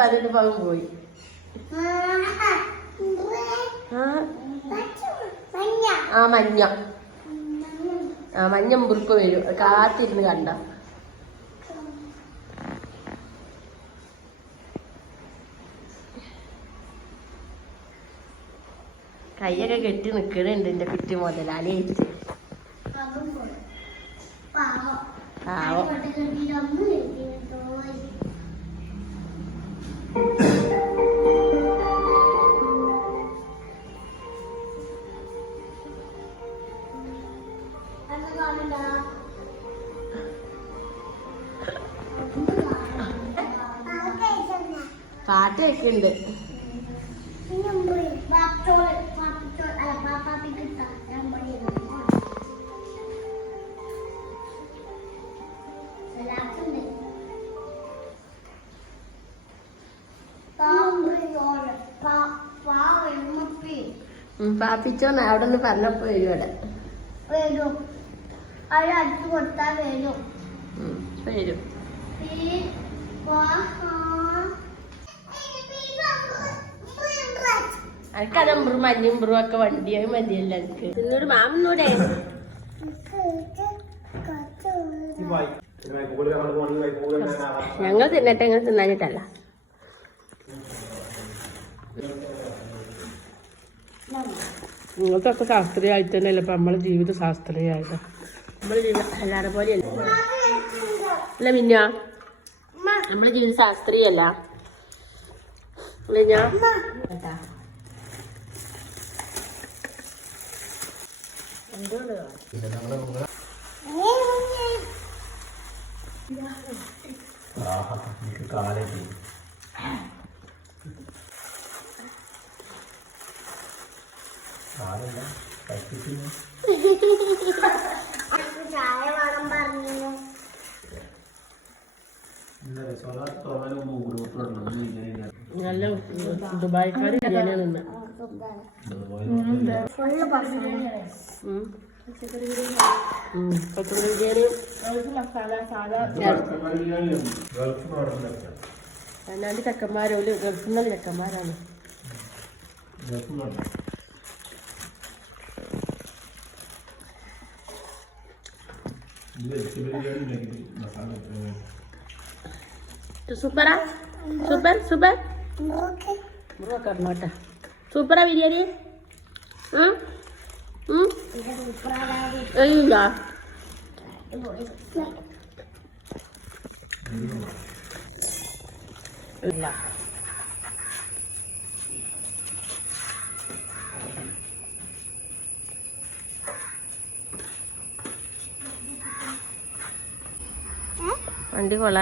പറഞ്ഞിട്ട് ഭാഗം പോയി. ആ ആ. മഞ്ഞ. ആ മഞ്ഞ. മുറുപ്പ് വരും. കാത്തിരുന്ന് കണ്ട. കൈയൊക്കെ കെട്ടി നിക്കണുണ്ട് എന്റെ കുറ്റി മുതലാളിയായിട്ട് പാവം. പാട്ട് പാപ്പിച്ചോന്ന് അവിടെ നിന്ന് പറഞ്ഞപ്പോ വരും അവിടെ വരും അടുത്ത് കൊടുത്താൽ വരും. വരും. ഒക്കെ വണ്ടിയായി മതിയല്ല എനിക്ക് എന്നോട് മാമനോടെ ഞങ്ങൾ തിന്നട്ടെ ഞങ്ങൾ തിന്നാഞ്ഞിട്ടല്ല. നിങ്ങൾക്കൊക്കെ ശാസ്ത്രീയമായിട്ട് തന്നെയല്ലേ ഇപ്പൊ നമ്മളെ ജീവിതം ശാസ്ത്രീയമായത് നമ്മളെ ജീവിതം എല്ലാരെ പോലെയല്ല? അല്ല മിന്ന. നമ്മളെ ജീവിത ശാസ്ത്രീയല്ല. അല്ലേ ഞാൻ കേട്ടാ ചായ നല്ല ദുബായിക്കാർ ബിരിയാണി ബിരിയാണി അല്ലാണ്ട് ചെക്കന്മാരോ ഗൾഫിൽ നിന്നുള്ള ചെക്കന്മാരാണ്. സൂപ്പറാ? Super super. ഇറങ്ങോട്ടെ സൂപ്പറാ ബിരിയാണി. ഇല്ല ഇല്ല. വണ്ടി കൊള്ളാം.